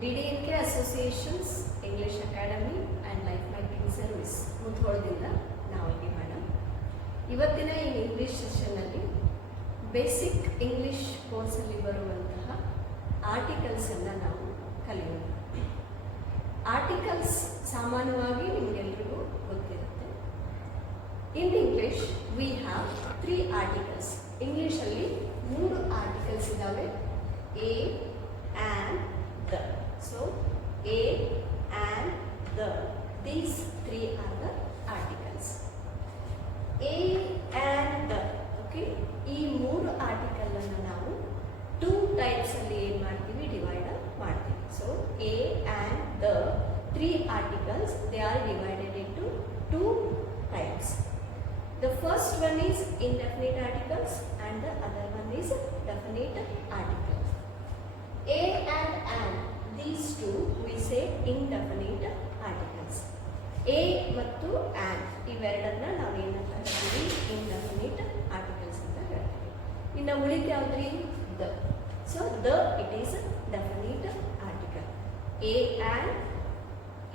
DDNK associations English academy and life banking service ಮುಧೋಳದಿಂದ ನಾವು ಇಲ್ಲಿ ಮೇಡಮ್ ಇವತ್ತಿನ ಈ ಇಂಗ್ಲಿಷ್ ಸೆಷನ್ನಲ್ಲಿ ಬೇಸಿಕ್ ಇಂಗ್ಲಿಷ್ ಕೋರ್ಸಲ್ಲಿ ಬರುವಂತಹ ಆರ್ಟಿಕಲ್ಸನ್ನು ನಾವು ಕಲಿಯೋಣ. ಆರ್ಟಿಕಲ್ಸ್ ಸಾಮಾನ್ಯವಾಗಿ ನಿಮಗೆಲ್ಲರಿಗೂ ಗೊತ್ತಿರುತ್ತೆ. In English we have 3 articles. ಇಂಗ್ಲಿಷಲ್ಲಿ 3 ಆರ್ಟಿಕಲ್ಸ್ ಇದ್ದಾವೆ. A and the. So a and the, these 3 are the articles. A and the, okay, ಈ 3 ಆರ್ಟಿಕಲ್ ಅನ್ನು ನಾವು 2 ಟೈಪ್ಸ್ ಅಲ್ಲಿ ಏನು ಮಾಡ್ತೀವಿ, ಡಿವೈಡ್ ಮಾಡ್ತೀವಿ. So a and the 3 articles, they are divided into 2 types. The first one is indefinite articles and the other one is definite articles. A and these two we say indefinite articles. A ಮತ್ತು and ಇವೆರಡನ್ನ ನಾವು ಏನಂತ ಹೇಳ್ತೀವಿ, indefinite articles ಅಂತ ಹೇಳ್ತೀವಿ. ಇನ್ನು ಉಳಿದ ಯಾವ್ದ್ರಿ, the. So the, it is definite article. A and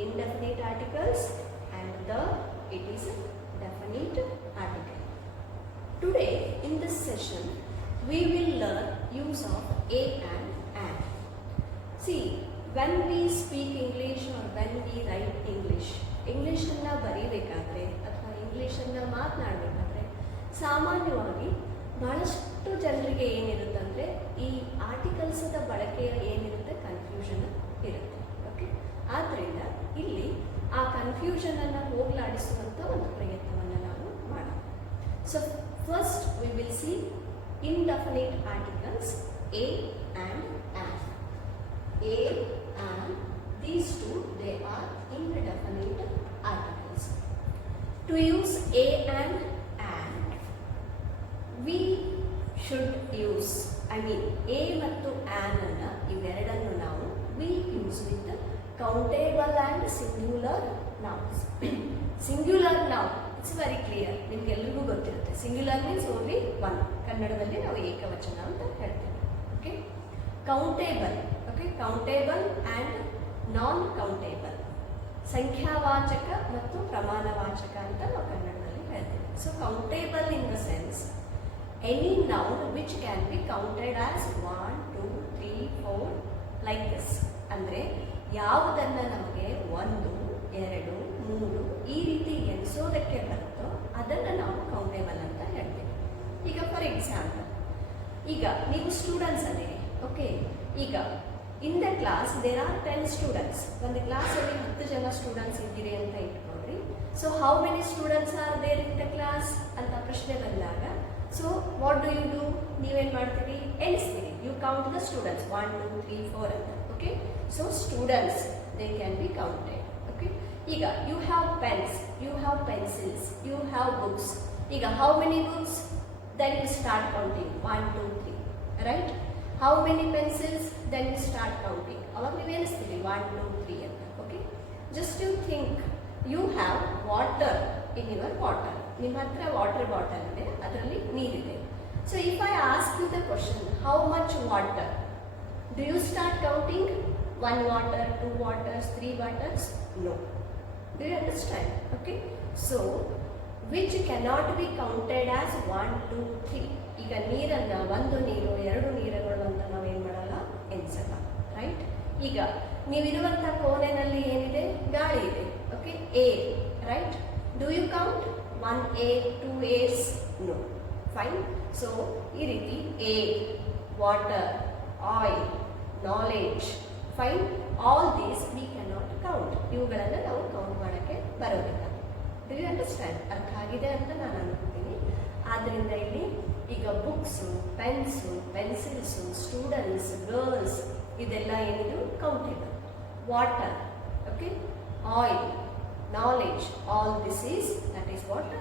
indefinite articles and the, it is definite article. Today in this session we will learn use of a and. See, when we speak English or when we write English, ಇಂಗ್ಲೀಷನ್ನು ಬರೀಬೇಕಾದ್ರೆ ಅಥವಾ ಇಂಗ್ಲೀಷನ್ನು ಮಾತನಾಡಬೇಕಾದ್ರೆ ಸಾಮಾನ್ಯವಾಗಿ ಬಹಳಷ್ಟು ಜನರಿಗೆ ಏನಿರುತ್ತಂದರೆ ಈ ಆರ್ಟಿಕಲ್ಸದ ಬಳಕೆಯ ಏನಿರುತ್ತೆ, confusion ಇರುತ್ತೆ. ಓಕೆ, ಆದ್ದರಿಂದ ಇಲ್ಲಿ ಆ ಕನ್ಫ್ಯೂಷನನ್ನು ಹೋಗಲಾಡಿಸುವಂಥ ಒಂದು ಪ್ರಯತ್ನವನ್ನು ನಾವು ಮಾಡೋಣ. So first we will see indefinite articles a and an. A and these two, they are indefinite articles. To use a and an, we should use, a ಮತ್ತು an ಅನ್ನ ಇವೆರಡನ್ನು ನಾವು we use with countable and singular nouns. Singular noun, it's very clear, ನಿಮ್ಗೆಲ್ರಿಗೂ ಗೊತ್ತಿರುತ್ತೆ. Singular means only one. ಕನ್ನಡದಲ್ಲಿ ನಾವು ಏಕವಚನ ಅಂತ ಹೇಳ್ತೇವೆ. Okay, countable, okay, countable and non countable, ಸಂಖ್ಯಾವಾಚಕ ಮತ್ತು ಪ್ರಮಾಣವಾಚಕ ಅಂತ ನಾವು ಕನ್ನಡದಲ್ಲಿ ಹೇಳ್ತೇವೆ. So countable in the sense any noun which can be counted as 1 2 3 4 like this. ಅಂದರೆ ಯಾವುದನ್ನು ನಮಗೆ 1 2 3 ಈ ರೀತಿ ಎಣಿಸೋದಕ್ಕೆ ಬರುತ್ತೋ ಅದನ್ನು ನಾವು ಕೌಂಟೇಬಲ್ ಅಂತ ಹೇಳ್ತೇವೆ. ಈಗ ಫಾರ್ ಎಕ್ಸಾಂಪಲ್, ಈಗ ನೀವು ಸ್ಟೂಡೆಂಟ್ಸ್ ಅದೇ, ಓಕೆ, ಈಗ in the class there are 10 students. ಒಂದು ಕ್ಲಾಸಲ್ಲಿ 10 ಜನ ಸ್ಟೂಡೆಂಟ್ಸ್ ಇದ್ದೀರಿ ಅಂತ ಇಟ್ಕೊಳ್ರಿ. So how many students are there in the class ಅಂತ ಪ್ರಶ್ನೆ ಬಂದಾಗ, so what do you do, ನೀವೇನು ಮಾಡ್ತೀರಿ, ಎಣಿಸ್ತೀರಿ. ಯು ಕೌಂಟ್ ದ ಸ್ಟೂಡೆಂಟ್ಸ್ 1 2 3 4 ಅಂತ. Okay, so students they can be counted. Okay, ಈಗ you have pens, you have pencils, you have books. ಈಗ how many books, then you start counting 1 2 3, right? How many pencils, then you start counting. ಅವಾಗ ನೀವು ಎಣಿಸ್ತೀರಿ 1 2 3 ಅಂತ. Okay, just you think you have water in your bottle. ನಿಮ್ಮ ಹತ್ರ water bottle ಇದೆ, ಅದರಲ್ಲಿ ನೀರಿದೆ. So if I ask you the question how much water, do you start counting 1 water 2 waters 3 ವಾಟರ್ಸ್? No. Do you understand? Okay, so which cannot be counted as 1 2 3. ಈಗ ನೀರನ್ನು 1 ನೀರು 2 ನೀರುಗಳು ಅಂತ ನಾವೇನು ಮಾಡಲ್ಲ, ಎಣಿಸಲ್ಲ, ರೈಟ್? ಈಗ ನೀವಿರುವಂಥ ಕೋಣೆನಲ್ಲಿ ಏನಿದೆ, ಗಾಳಿ ಇದೆ. Okay, air, right? Do you count 1 air 2 airs? No. Fine. So ಈ ರೀತಿ air, water, oil, knowledge, fine, all these we cannot count. ಇವುಗಳನ್ನು ನಾವು ಕೌಂಟ್ ಮಾಡೋಕ್ಕೆ ಬರೋದಿಲ್ಲ. ಡು ಯು ಅಂಡರ್ಸ್ಟ್ಯಾಂಡ್? ಅರ್ಥ ಆಗಿದೆ ಅಂತ ನಾನು ಅನ್ಕೋತೀನಿ. ಆದ್ದರಿಂದ ಇಲ್ಲಿ ಈಗ books, pens, pencils, students, girls, ಇದೆಲ್ಲ ಏನಿದು countable. Water, okay, oil, knowledge, all this is, that is what,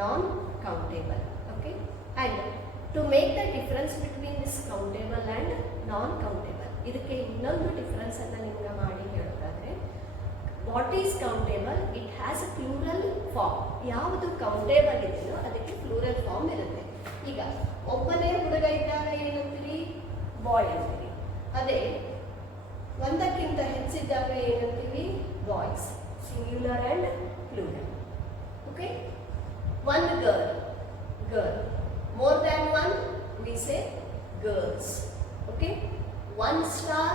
non countable. Okay, and to make the difference between this countable and non countable, ಇದಕ್ಕೆ ಇನ್ನೊಂದು ಡಿಫರೆನ್ಸನ್ನು ನಿಮ್ಗೆ ಮಾಡಿ ಹೇಳೋದಾದರೆ, what is countable, it has a plural form. ಯಾವುದು countable ಇದೆಯೋ ಅದಕ್ಕೆ plural form ಇರುತ್ತೆ. ಈಗ ಒಬ್ಬನೇ ಹುಡುಗ ಇದ್ದಾಗ ಏನಂತೀರಿ, ಬಾಯ್ ಅಂತೀರಿ. ಅದೇ ಒಂದಕ್ಕಿಂತ ಒಬ್ಬರಿಗಿಂತ ಹೆಚ್ಚಿದ್ದಾಗ ಏನಂತೀವಿ? Boys. Singular and plural. Okay, one girl, girl. More than one, we say girls. Okay, one star,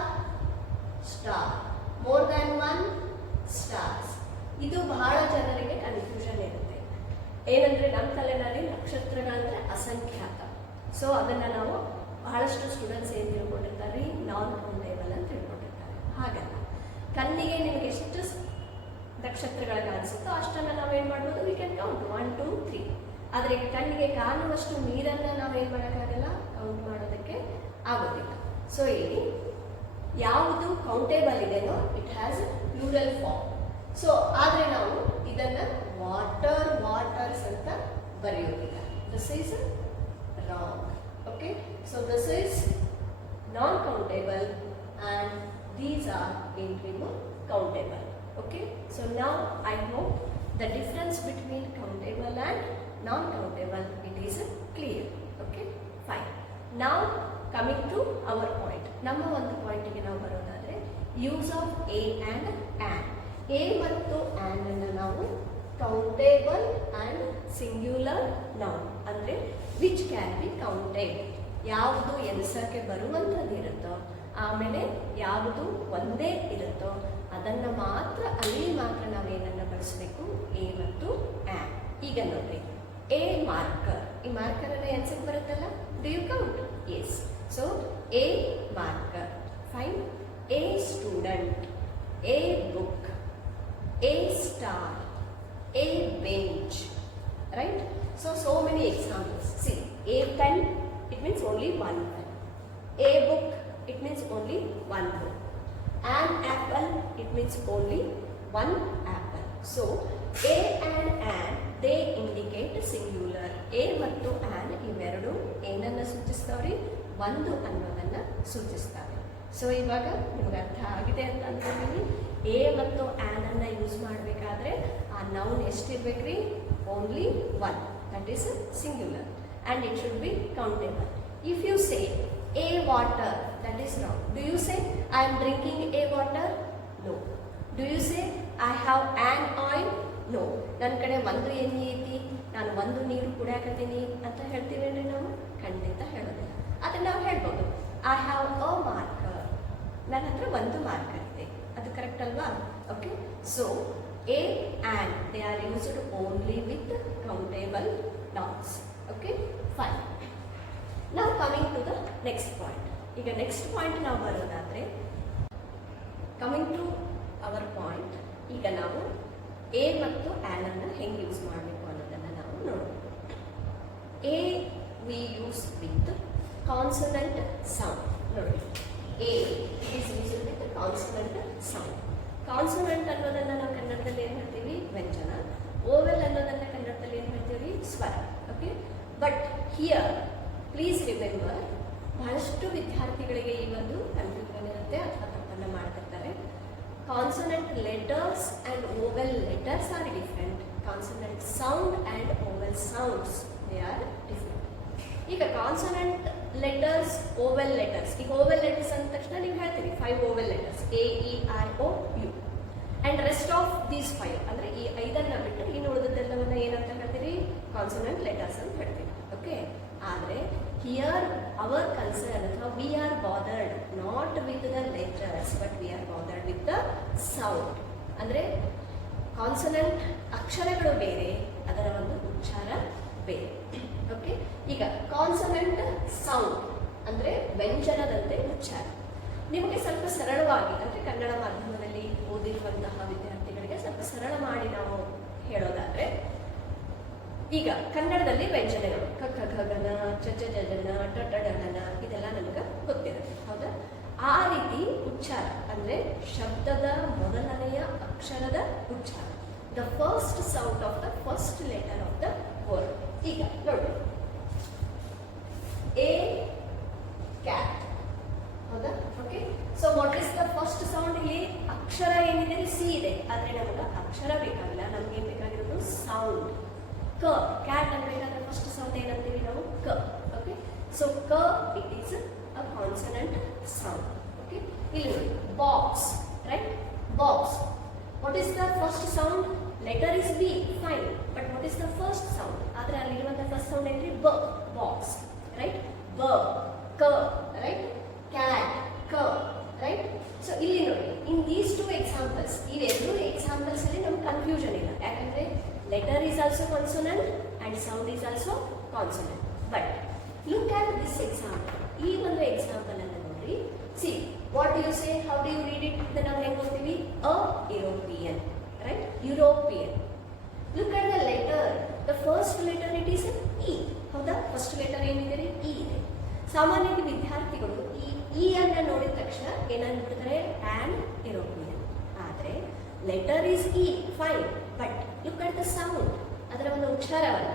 star. More than one, stars. ಇದು ಬಹಳ ಜನರಿಗೆ ಕನ್ಫ್ಯೂಷನ್ ಇರುತ್ತೆ. ಏನಂದ್ರೆ ನಮ್ಮ ತಲೆನಲ್ಲಿ ನಕ್ಷತ್ರಗಳಂದ್ರೆ ಅಸಂಖ್ಯಾತ. ಸೊ ಅದನ್ನ ನಾವು ಬಹಳಷ್ಟು ಸ್ಟೂಡೆಂಟ್ಸ್ ಏನು ತಿಳ್ಕೊಂಡಿರ್ತಾರೆ, ನಾನ್ ಕೌಂಟೇಬಲ್ ಅಂತ ತಿಳ್ಕೊಂಡಿರ್ತಾರೆ. ಹಾಗಲ್ಲ, ಕಣ್ಣಿಗೆ ನಿಮಗೆ ಎಷ್ಟು ನಕ್ಷತ್ರಗಳು ಕಾಣಿಸುತ್ತೋ ಅಷ್ಟನ್ನು ನಾವೇನು ಮಾಡ್ಬೋದು? We can count 1 2 3. ಆದರೆ ಕಣ್ಣಿಗೆ ಕಾಣುವಷ್ಟು ನೀರನ್ನು ನಾವೇನು ಮಾಡೋಕ್ಕಾಗಲ್ಲ, ಕೌಂಟ್ ಮಾಡೋದಕ್ಕೆ ಆಗೋದಿಲ್ಲ. ಸೊ ಇಲ್ಲಿ ಯಾವುದು ಕೌಂಟೇಬಲ್ ಇದೆನೋ it has plural form. So ಆದರೆ ನಾವು ಇದನ್ನು ವಾಟರ್ಸ್ ಅಂತ ಬರೆಯೋದಿಲ್ಲ. This is wrong. Okay, so this is non countable and these are countable. Okay, so now I hope the difference between countable and non-countable it is clear. Okay, fine. Now coming to our point. ನಮ್ಮ ಒಂದು ಪಾಯಿಂಟಿಗೆ ನಾವು ಬರೋದಾದ್ರೆ use of a and an. A ಮತ್ತು an ಅನ್ನು ನಾವು countable and singular noun ಅಂದರೆ which can be counted, ಯಾವುದು ಎನಿಸಕ್ಕೆ ಬರುವಂಥದ್ದು ಇರುತ್ತೋ, ಆಮೇಲೆ ಯಾವುದು ಒಂದೇ ಇರುತ್ತೋ ಅದನ್ನು ಮಾತ್ರ ಅಲ್ಲಿ ಮಾತ್ರ ನಾವೇನನ್ನು ಬಳಸಬೇಕು, ಎ ಮತ್ತು ಆ್ಯನ್. ಈಗ ನೋಡ್ರಿ, ಎ ಮಾರ್ಕರ್. ಈ ಮಾರ್ಕರನ್ನು ಎನ್ಸಕ್ಕೆ ಬರುತ್ತಲ್ಲ, do you count? Yes. So a marker, fine. A student, a book, a star, a bench, right? So many examples. See, a pen, it means only one pen. A book, it means only one book. An apple, it means only one apple. So a and an, they indicate singular. A ಮತ್ತು an ಇವೆರಡು ಏನನ್ನ ಸೂಚಿಸ್ತಾವ್ರಿ? ಒಂದು ಅನ್ನೋದನ್ನ ಸೂಚಿಸ್ತಾವೆ. So ಇವಾಗ ನಿಮ್ಗೆ ಅರ್ಥ ಆಗಿದೆ ಅಂತ ಅಂದ್ಕೊಂಡಿದ್ದೀನಿ. ಎ ಮತ್ತು ಆನ್ ಅನ್ನ ಯೂಸ್ ಮಾಡಬೇಕಾದ್ರೆ ಆ ನೌನ್ ಎಷ್ಟಿರ್ಬೇಕ್ರಿ? Only one. That is singular and it should be countable. If you say a water, that is wrong. Do you say I am drinking a water? No. Do you say I have an oil? No. ನನ್ನ ಕಡೆ ಒಂದು ಎಣ್ಣೆ ಐತಿ, ನಾನು ಒಂದು ನೀರು ಕುಡಿಯಾಕತ್ತೀನಿ ಅಂತ ಹೇಳ್ತೀವೇನ್ರಿ ನಾವು? ಖಂಡಿತ ಹೇಳೋದಿಲ್ಲ. ಅದನ್ನು ನಾವು ಹೇಳ್ಬೋದು, ಐ ಹ್ಯಾವ್ ಅ ಮಾರ್ಕರ್, ನನ್ನ ಹತ್ರ ಒಂದು ಮಾರ್ಕರ್ ಇದೆ. ಅದು ಕರೆಕ್ಟ್ ಅಲ್ವಾ? Okay, so a and they are used only with countable nouns. Okay, fine. ನಾವು coming to the next point. ಈಗ ನೆಕ್ಸ್ಟ್ ಪಾಯಿಂಟ್ ನಾವು ಬರೋದಾದರೆ, ಕಮಿಂಗ್ ಟು ಅವರ್ ಪಾಯಿಂಟ್, ಈಗ ನಾವು ಎ ಮತ್ತು ಆ್ಯನ್ ಅನ್ನು ಹೆಂಗೆ ಯೂಸ್ ಮಾಡಬೇಕು ಅನ್ನೋದನ್ನು ನಾವು ನೋಡಬೇಕು. A we use with consonant sound. ನೋಡಿ, a is used with consonant sound. Consonant ಅನ್ನೋದನ್ನು ನಾವು ಕನ್ನಡದಲ್ಲಿ ಏನು ಹೇಳ್ತೀವಿ? ವ್ಯಂಜನ. ಓವೆಲ್ ಅನ್ನೋದನ್ನು ಕನ್ನಡದಲ್ಲಿ ಏನು ಹೇಳ್ತೀವಿ? ಸ್ವರ. Okay, but here please remember, ಬಹಳಷ್ಟು ವಿದ್ಯಾರ್ಥಿಗಳಿಗೆ ಈ ಒಂದು ಕನ್ಫ್ಯೂಷನ್ ಇರುತ್ತೆ ಅಥವಾ ತಪ್ಪನ್ನು ಮಾಡ್ತಿರ್ತಾರೆ. Consonant letters and vowel letters are different. Consonant sound and vowel sounds they are different. ಈಗ ಕಾನ್ಸನೆಂಟ್ ಲೆಟರ್ಸ್, ಓವೆಲ್ ಲೆಟರ್ಸ್. ಈಗ ಓವೆಲ್ ಲೆಟರ್ಸ್ ಅಂದ ತಕ್ಷಣ ನೀವು ಹೇಳ್ತೀರಿ 5 vowel letters, A E I O U. And rest of these 5 ಅಂದರೆ ಈ 5ಅನ್ನು ಬಿಟ್ಟು ಇನ್ನು ಉಳಿದದ್ದೆಲ್ಲವನ್ನು ಏನಂತ ಹೇಳ್ತೀರಿ? ಕಾನ್ಸನೆಂಟ್ ಲೆಟರ್ಸ್ ಅಂತ ಹೇಳ್ತೀವಿ. ಓಕೆ, ಆದರೆ ಹಿಯರ್ ಅವರ್ ಕನ್ಸರ್ನ್ ಅಥವಾ we are bothered not with the letters but we are bothered with the sound. ಅಂದರೆ ಕಾನ್ಸನೆಂಟ್ ಅಕ್ಷರಗಳು ಬೇರೆ, ಅದರ ಒಂದು ಉಚ್ಚಾರ ಬೇರೆ. ಓಕೆ, ಈಗ ಕಾನ್ಸನೆಂಟ್ ಸೌಂಡ್ ಅಂದರೆ ವ್ಯಂಜನದಂತೆ ಉಚ್ಚಾರ. ನಿಮಗೆ ಸ್ವಲ್ಪ ಸರಳವಾಗಿ, ಅಂದರೆ ಕನ್ನಡ ಮಾಧ್ಯಮದಲ್ಲಿ ಓದಿರುವಂತಹ ವಿದ್ಯಾರ್ಥಿಗಳಿಗೆ ಸ್ವಲ್ಪ ಸರಳ ಮಾಡಿ ನಾವು ಹೇಳೋದಾದರೆ, ಈಗ ಕನ್ನಡದಲ್ಲಿ ವ್ಯಂಜನಗಳು ಕ ಖ ಘ ಗನ, ಚ ಚ ಜ ಜನ, ಟ ಟ ಡ ನ, ಇದೆಲ್ಲ ನಮ್ಗೆ ಗೊತ್ತಿರುತ್ತೆ, ಹೌದಾ? ಆ ರೀತಿ ಉಚ್ಚಾರ ಅಂದರೆ ಶಬ್ದದ ಮೊದಲನೆಯ ಅಕ್ಷರದ ಉಚ್ಚಾರ, the first sound of the first letter of the word. ಈಗ ನೋಡಿ, ಎ ಕ್ಯಾಟ್, ಹೌದಾ? Okay, so what is the first sound? ಇಲ್ಲಿ ಅಕ್ಷರ ಏನಿದೆ? ಸಿ ಇದೆ, ಆದರೆ ನಮ್ಗೆ ಅಕ್ಷರ ಬೇಕಾಗಿಲ್ಲ, ನಮ್ಗೆ ಏನು ಬೇಕಾಗಿರೋದು? ಸೌಂಡ್. ಕ, ಕ್ಯಾಟ್ ಅನ್ಬೇಕಾದ್ರೆ ಫಸ್ಟ್ ಸೌಂಡ್ ಏನಂತೀವಿ ನಾವು? ಕ. ಓಕೆ, ಸೊ ಕ it is a consonant sound. Okay, ಇಲ್ಲಿ ನೋಡಿ, box. right? Box. What is the first sound? Letter is B, fine. But what is the first sound? Adre alliruvanತಹ first sound entry B, box, right? B, K, right? Cat, K, right? So ಇಲ್ಲಿ ನೋಡಿ, in these two examples, ಇವೆರಡು examples ಅಲ್ಲಿ ನಮಗೆ confusion ಇಲ್ಲ. ಯಾಕಂದ್ರೆ letter is also consonant and sound is also consonant. But look at this example. ಈ ಒಂದು example ಅನ್ನು ನೋಡಿ. See, what do you say? How do you read it? Then ನಾವು ಹೆಂಗೆ ಓದ್ತೀವಿ? A European, right? European. Look at the letter. The first letter it is E. ಹೌದಾ? First letter ಏನಿದೆ ರೀ? ಇ ಇದೆ. ಸಾಮಾನ್ಯವಾಗಿ ವಿದ್ಯಾರ್ಥಿಗಳು ಈ ಅನ್ನು ನೋಡಿದ ತಕ್ಷಣ ಏನಂದ್ಬಿಡ್ತಾರೆ? An European. ಆದರೆ letter is E, fine. But look at the sound, ಅದರ ಒಂದು ಉಚ್ಚಾರವನ್ನ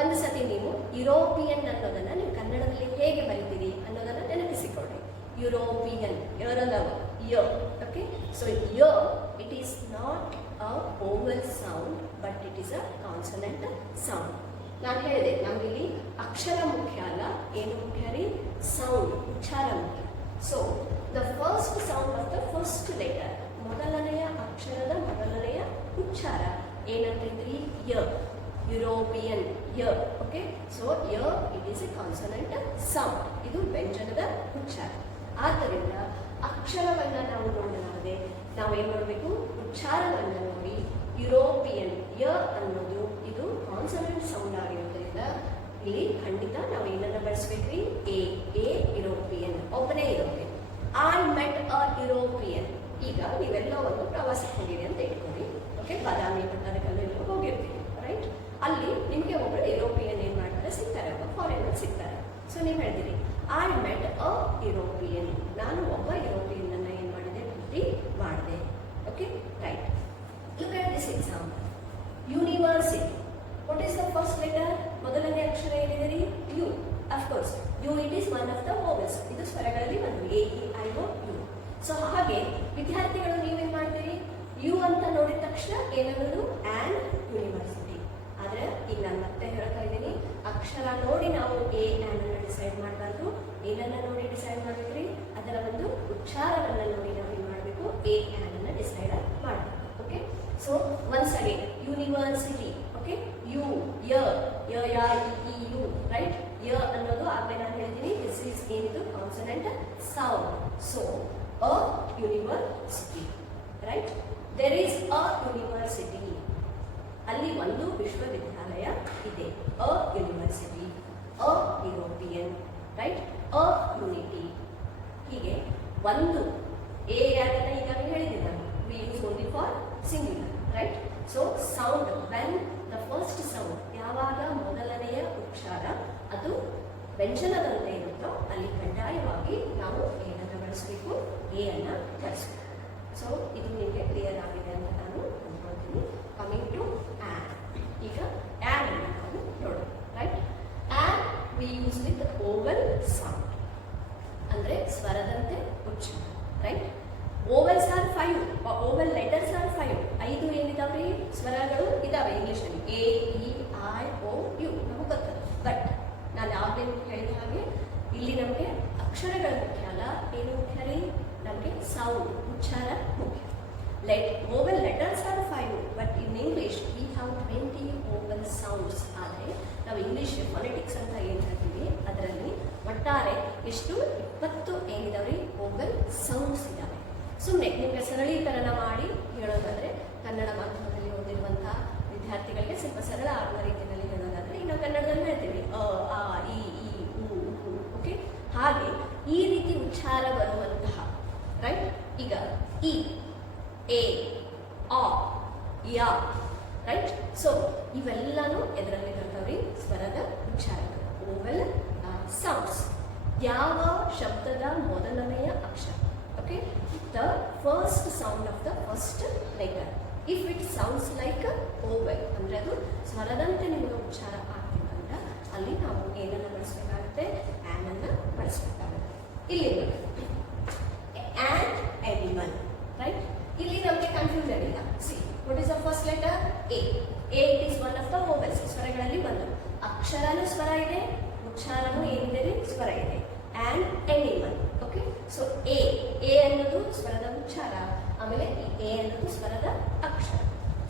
ಒಂದು ಸತಿ ನೀವು ಯುರೋಪಿಯನ್ ಅನ್ನೋದನ್ನ ನೀವು ಕನ್ನಡದಲ್ಲಿ ಹೇಗೆ ಬರೀತೀರಿ ಅನ್ನೋದನ್ನ ನೆನಪಿಸಿಕೊಳ್ಳಿ. ಯುರೋಪಿಯನ್, ಎರಡವ ಯ, ಓಕೆ? ಸೊ ಯ, it is not a Oval sound, but it is a consonant sound. ನಾನು ಹೇಳಿದೆ ನಮಗಿಲ್ಲಿ ಅಕ್ಷರ ಮುಖ್ಯ ಅಲ್ಲ, ಏನು ಮುಖ್ಯ ರೀ? ಸೌಂಡ್, ಉಚ್ಚಾರ ಮುಖ್ಯ. So the first sound of the first letter, ಮೊದಲನೆಯ ಅಕ್ಷರದ ಮೊದಲನೆಯ ಉಚ್ಚಾರ ಏನಂತಂದ್ರಿ? ಯ, ಯುರೋಪಿಯನ್, ಯ, ಓಕೆ? ಸೊ ಯ, it is A consonant sound, ಇದು ವ್ಯಂಜನದ ಉಚ್ಚಾರ. ಆದ್ದರಿಂದ ಅಕ್ಷರವನ್ನ ನಾವು ನೋಡಲಾರದೆ ನಾವೇನ್ ಮಾಡಬೇಕು? ಉಚ್ಚಾರವನ್ನ ನೋಡಿ ಯುರೋಪಿಯನ್, ಯ ಅನ್ನೋದು ಇದು ಕಾನ್ಸನೆಂಟ್ ಸೌಂಡ್ ಆಗಿರೋದ್ರಿಂದ ಇಲ್ಲಿ ಖಂಡಿತ ನಾವು ಏನನ್ನ ಬಳಸ್ಬೇಕ್ರಿ? ಎ ಯುರೋಪಿಯನ್, ಒಬ್ಬನೇ European. I met a European. ಈಗ ನೀವೆಲ್ಲ ಒಂದು ಪ್ರವಾಸಕ್ಕೆ ಹೋಗಿರಿ ಅಂತ ಇಟ್ಕೊಳ್ಳಿ, ಓಕೆ? ಬಾದಾಮಿ ಪಟ್ಟಣಕ್ಕೆಲ್ಲ ಹೋಗಿರ್ತೀವಿ, ರೈಟ್? ಅಲ್ಲಿ ನಿಮಗೆ ಒಬ್ಬರು ಯುರೋಪಿಯನ್ ಏನ್ ಮಾಡ್ತಾರೆ? ಸಿಗ್ತಾರೆ, ಒಬ್ಬ ಫಾರಿನರ್ ಸಿಗ್ತಾರೆ. ಸೊ ನೀವು ಹೇಳ್ತೀರಿ ಐ ಮೆಟ್ ಅ ಯುರೋಪಿಯನ್, ನಾನು ಒಬ್ಬ ಯುರೋಪಿಯನ್ ಅನ್ನ ಏನ್ ಮಾಡಿದೆ? ಭೇಟಿ ಮಾಡಿದೆ, okay? Right. Look at this example. University. What is the first letter? ಮೊದಲನೇ ಅಕ್ಷರ ಏನಿದೆ ರೀ? U. Of course, U it is one of the vowels. ಇದು ಸ್ವರಗಳಲ್ಲಿ ಒಂದು A, E, I, O, U. So ಹಾಗೆ ವಿದ್ಯಾರ್ಥಿಗಳು ನೀವೇನ್ ಮಾಡ್ತೀರಿ? ಯು ಅಂತ ನೋಡಿದ ತಕ್ಷಣ ಏನನ್ನೋದು? On university. ಆದ್ರೆ ಈಗ ನಾನು ಮತ್ತೆ ಹೇಳ್ತಾ ಇದ್ದೀನಿ, ಅಕ್ಷರ ನೋಡಿ ನಾವು ಎ ಆನ್ ಅನ್ನು ಡಿಸೈಡ್ ಮಾಡಬಾರ್ದು. ಏನನ್ನ ನೋಡಿ ಡಿಸೈಡ್ ಮಾಡ್ಬೇಕ್ರಿ? ಅದರ ಒಂದು ಉಚ್ಚಾರವನ್ನ ನೋಡಿ ನಾವು ಏನ್ ಮಾಡಬೇಕು? ಎ ಆನ್ ಅನ್ನ ಡಿಸೈಡ್ ಮಾಡಬೇಕು. Okay? So once again, university, okay? ಯು, ಯ, ಇ, ಯು, ರೈಟ್? ಯ ಅನ್ನೋದು ಆಮೇಲೆ ನಾನು ಹೇಳ್ತೀನಿ, ದಿಸ್ ಈಸ್ ಏನಿದು? Consonant sound. So a university, right? There is a university. ಅಲ್ಲಿ ಒಂದು ವಿಶ್ವವಿದ್ಯಾಲಯ ಇದೆ. A university, a European, right? A unity. ಹೀಗೆ ಒಂದು ಎ ಯಾರನ್ನ ಈಗಾಗಲೇ ಹೇಳಿದ್ದೀನಿ ನಾನು, we use only for singular, right? So sound, when the first sound, ಯಾವಾಗ ಮೊದಲನೆಯ ಉಚ್ಚಾರ ಅದು ವ್ಯಂಜನದಂತೆ ಇರುತ್ತೋ ಅಲ್ಲಿ ಕಡ್ಡಾಯವಾಗಿ ನಾವು ಏನನ್ನ ಬಳಸಬೇಕು? ಎ ಅನ್ನ ಬಳಸಬೇಕು. ಸೊ ಇದು ನಿಮಗೆ ಕ್ಲಿಯರ್ ಆಗಿದೆ ಅಂತ ನಾನು ಅನ್ಕೊಳ್ತೀನಿ. Coming to an. ಈಗ ಆನ್ ಅನ್ನು ನಾವು ನೋಡೋಣ, right? An we use with vowel sound, ಅಂದ್ರೆ ಸ್ವರದಂತೆ ಉಚ್ಚಾರ, right? Vowels are 5, vowel letters are 5. 5 ಏನಿದಾವ್ರಿ? ಸ್ವರಗಳು ಇದಾವೆ ಇಂಗ್ಲಿಷಲ್ಲಿ. A, E, I, O, U, ನಮಗೆ ಗೊತ್ತದ. ಬಟ್ ನಾನು ಯಾವಾಗಲೇ ಹೇಳಿದ ಹಾಗೆ ಇಲ್ಲಿ ನಮಗೆ ಅಕ್ಷರಗಳ ಮುಖ್ಯ ಅಲ್ಲ, ಏನು ಮುಖ್ಯ ರೀ? ನಮಗೆ ಸೌಂಡ್, ಉಚ್ಚಾರ ಮುಖ್ಯ. Oval letters are 5, but in English we have 20 Oval sounds. ಆದರೆ ನಾವು ಇಂಗ್ಲಿಷ್ ಫೊನೆಟಿಕ್ಸ್ ಅಂತ ಏನು ಹೇಳ್ತೀವಿ ಅದರಲ್ಲಿ ಒಟ್ಟಾರೆ ಎಷ್ಟು? 20 ಏನಿದಾವ್ರಿ? ಓವಲ್ ಸೌಂಡ್ಸ್ ಇದಾವೆ. ಸುಮ್ಮನೆ ನಿಮಗೆ ಸರಳೀಕರಣ ಮಾಡಿ ಹೇಳೋದಾದ್ರೆ, ಕನ್ನಡ ಮಾಧ್ಯಮದಲ್ಲಿ ಓದಿರುವಂತಹ ವಿದ್ಯಾರ್ಥಿಗಳಿಗೆ ಸ್ವಲ್ಪ ಸರಳ ಆಗುವ ರೀತಿಯಲ್ಲಿ ಹೇಳೋದಾದ್ರೆ, ಈಗ ನಾವು ಕನ್ನಡದಲ್ಲಿ ಹೇಳ್ತೀವಿ ಅ, ಆ, ಇ, ಉ, ಓಕೆ? ಹಾಗೆ ಈ ರೀತಿ ಉಚ್ಚಾರ ಬರುವಂತಹ, ರೈಟ್? ಈಗ ಇ, ಎ, ಆ, ಯ, ರೈಟ್? ಸೊ ಇವೆಲ್ಲಾನು ಎದರಲ್ಲಿ ಬರ್ತಾವ್ರಿ? ಸ್ವರದ ಉಚ್ಚಾರಗಳು, ಓವಲ್ ಸೌಂಡ್ಸ್. ಯಾವ ಶಬ್ದದ ಮೊದಲನೆಯ ಅಕ್ಷರ, okay? The first sound of the first letter. If it sounds like a vowel, ಅಂದ್ರೆ ಅದು ಸ್ವರದಂತೆ ನಿಮಗೆ ಉಚ್ಚಾರ ಆಗ್ತಿಲ್ಲ ಅಂದ್ರೆ ಅಲ್ಲಿ ನಾವು ಏನನ್ನ ಬಳಸಬೇಕಾಗುತ್ತೆ? ಆನ್ ಅನ್ನ ಬಳಸಬೇಕಾಗುತ್ತೆ. ಇಲ್ಲಿ ಆನ್ ಎನಿಮಲ್, ರೈಟ್? ಇಲ್ಲಿ ನಮಗೆ ಕನ್ಫ್ಯೂಷನ್ ಇಲ್ಲ. See, what is the first letter? A. A it is one of the vowels. ಸ್ವರಗಳಲ್ಲಿ ಒಂದು. ಅಕ್ಷರನೂ ಸ್ವರ ಇದೆ, ಉಚ್ಚಾರನೂ ಏನಿದೆ ರೀ? ಸ್ವರ ಇದೆ. And animal. Okay, so A ಅನ್ನೋದು ಸ್ವರದ ಉಚ್ಚಾರ, ಆಮೇಲೆ ಈ ಎ ಅನ್ನೋದು ಸ್ವರದ ಅಕ್ಷರ.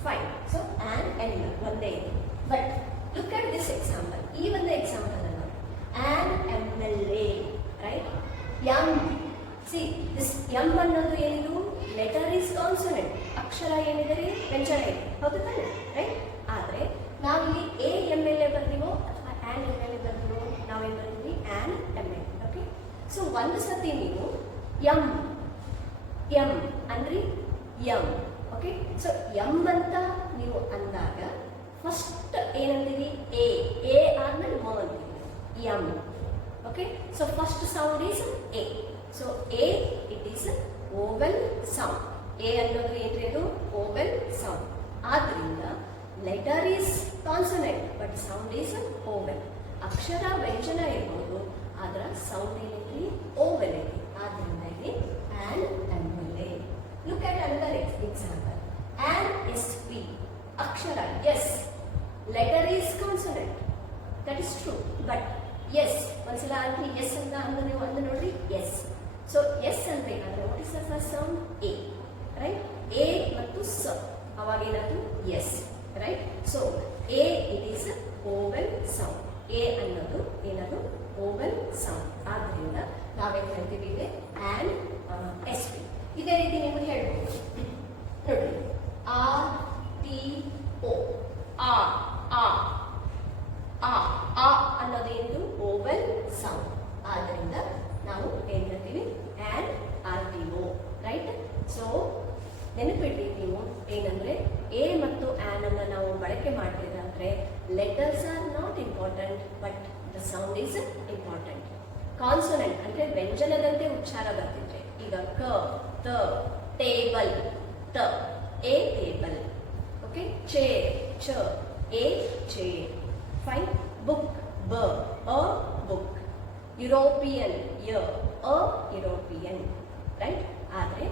ಫೈನ್. ಸೊ ಆ್ಯಂಡ್ ಎನಿಮಲ್ ಒಂದೇ ಇದೆ. But look at this example. ಈ ಒಂದು ಎಕ್ಸಾಂಪಲ್ ಅನ್ನು and MLA, right? M. See this M ಅನ್ನೋದು ಏನಿದು? Letter is consonant. ಅಕ್ಷರ ಏನಿದೆ? ವ್ಯಂಜನ ಇದೆ. ಹೌದು ತಾನೆ? ರೈಟ್? ಆದರೆ ನಾವಿಲ್ಲಿ AMLA ಬರ್ತೀವೋ ಅಥವಾ ಆ್ಯಂಡ್ MLA ಬರ್ತೀವೋ? ನಾವೇನು ಬರ್ತೀವಿ? And MLA. ಓಕೆ, ಸೊ ಒಂದು ಸತಿ ನೀವು ಎಂ ಅಂದ್ರಿ ಎಂ. ಓಕೆ, ಸೊ ಎಂ ಅಂತ ನೀವು ಅಂದಾಗ ಫಸ್ಟ್ ಏನಂತೀವಿ? ಎ ಆದ್ಮೇಲೆ ಮ ಅಂತೀವಿ, M. Okay, so first sound is e. So e it is vowel sound. E ಅನ್ನೋದು ಏನ್ರಿ? ಅದು ಓವೆಲ್ ಸೌಂಡ್. ಆದ್ರಿಂದ letter is consonant but sound is vowel. ಅಕ್ಷರ ವ್ಯಂಜನ ಇರ್ಬೋದು, ಆದ್ರ ಸೌಂಡ್ ಏನೈತಿ? ಓವೆಲ್ ಐತಿ. ಆದ್ರಿಂದ ಇಲ್ಲಿ an MLA. Look at another example. An SP. ಅಕ್ಷರ S, letter is consonant, that is true. But S ಒಂದ್ಸಲ ಅಂದ್ರೆ ಎಸ್ ಅಂತ ಅಂದ್ರೆ ನೀವು ಅಂದ್ರೆ ನೋಡ್ರಿ S. So S ಅನ್ಬೇಕಾದ್ರೆ what is the first sound? E, right? E ಮತ್ತು ಸ ಅವಾಗ ಏನಾದ್ರು? S, right? So e it is vowel sound. E ಅನ್ನೋದು ಏನದು? Vowel sound. ಆದ್ರಿಂದ ನಾವೇನು ಹೇಳ್ತೀವಿ? ಇದೆ ಆ್ಯಂಡ್ SP. ಇದೇ ರೀತಿ ನಿಮ್ಗೆ ಹೇಳ್ಬೋದು ನೋಡ್ರಿ. RTO. ಆ ಅನ್ನೋದೇನು? Vowel sound. ಆದ್ದರಿಂದ ನಾವು ಏನ್ ಹೇಳ್ತೀವಿ? And RTO, right? ಸೊ ನೆನಪಿಡ್ರಿ ನೀವು ಏನಂದ್ರೆ ಎ ಮತ್ತು ಆ್ಯನ್ ಅನ್ನ ನಾವು ಬಳಕೆ ಮಾಡ್ತಿದ್ರೆ letters are not important but the sound is important. Consonant ಅಂದ್ರೆ ವ್ಯಂಜನದಂತೆ ಉಚ್ಚಾರ ಬರ್ತಿದ್ರೆ ಈಗ ಕ, ತ, ಟೇಬಲ್, ತ, ಎ ಟೇಬಲ್. ಓಕೆ, ಚೇರ್, ಚ, ಎ ಚೇರ್. ಫೈನ್. ಬುಕ್, ಬ, ಅ ಬುಕ್. ಯುರೋಪಿಯನ್, ಯ, ಅ ಯುರೋಪಿಯನ್, ರೈಟ್? ಆದರೆ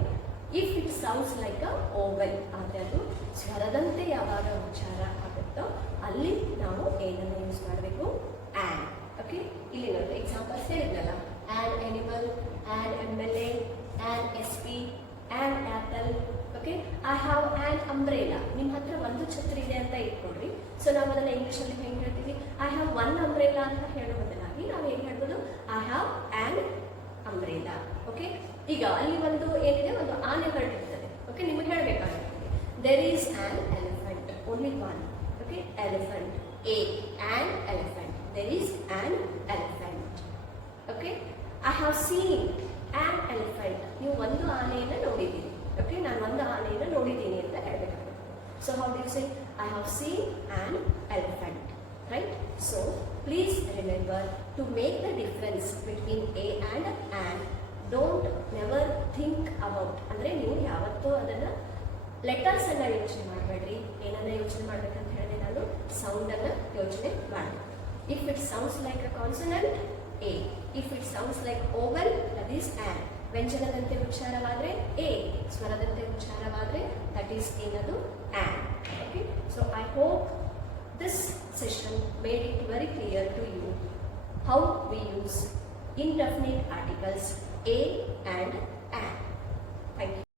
if it sounds like a vowel, ಆದರೆ ಅದು ಸ್ವರದಂತೆ ಯಾವಾಗ ಉಚ್ಚಾರ ಆಗುತ್ತೋ ಅಲ್ಲಿ ನಾವು ಏನನ್ನು ಯೂಸ್ ಮಾಡಬೇಕು? ಆ್ಯಂಡ್. ಓಕೆ, ಇಲ್ಲಿ ನೋಡಿ ಎಕ್ಸಾಂಪಲ್ಸ್ ಹೇಳಿದ್ನಲ್ಲ, and animal, and MLA, and SP, and apple. Okay, I have an umbrella. ನಿಮ್ಮ ಹತ್ರ ಒಂದು ಛತ್ರಿ ಇದೆ ಅಂತ ಇಟ್ಕೊಡ್ರಿ. ಸೊ ನಾವು ಅದನ್ನ ಇಂಗ್ಲೀಷಲ್ಲಿ ಹೆಂಗೆ ಹೇಳ್ತೀವಿ? ಐ ಹ್ಯಾವ್ ಒನ್ ಅಂಬ್ರೇಲಾ ಅಂತ ಹೇಳೋ ಬದಲಾಗಿ ನಾವು ಏನು ಹೇಳ್ಬೋದು? I have an umbrella. Okay, ಈಗ ಅಲ್ಲಿ ಒಂದು ಏನಿದೆ? ಒಂದು ಆನೆ ಹೊರಟಿರ್ತದೆ. ಓಕೆ, ನಿಮಗೆ ಹೇಳಬೇಕಾಗುತ್ತೆ there is an elephant, only one. Okay, elephant, a an elephant. There is an elephant. Okay, I have seen an elephant. ನೀವು ಒಂದು ಆನೆಯನ್ನು ನೋಡಿದ್ದೀರಿ. ಓಕೆ, ನಾನು ಒಂದು ಆನೆಯನ್ನು ನೋಡಿದ್ದೀನಿ ಅಂತ ಹೇಳಬೇಕಾಗುತ್ತೆ. So how do you say? I have seen an elephant, right? So please remember to make the difference between a and an. Don't never think about, ಅಂದರೆ ನೀವು ಯಾವತ್ತೂ ಅದನ್ನು ಲೆಟರ್ಸ್ ಅನ್ನ ಯೋಚನೆ ಮಾಡಬೇಡ್ರಿ. ಏನನ್ನ ಯೋಚನೆ ಮಾಡ್ಬೇಕಂತ ಹೇಳಿದ್ರೆ ನಾನು ಸೌಂಡ್ ಅನ್ನ ಯೋಚನೆ ಮಾಡಬೇಕು. If it sounds like a consonant, a. If it sounds like vowel, that is an. ವ್ಯಂಜನದಂತೆ ಉಚ್ಚಾರವಾದರೆ ಎ, ಸ್ವರದಂತೆ ಉಚ್ಚಾರವಾದರೆ ದಟ್ ಈಸ್ ಏನದು? An. Okay, so I hope this session made it very clear to you how we use indefinite articles a and an. Thank you.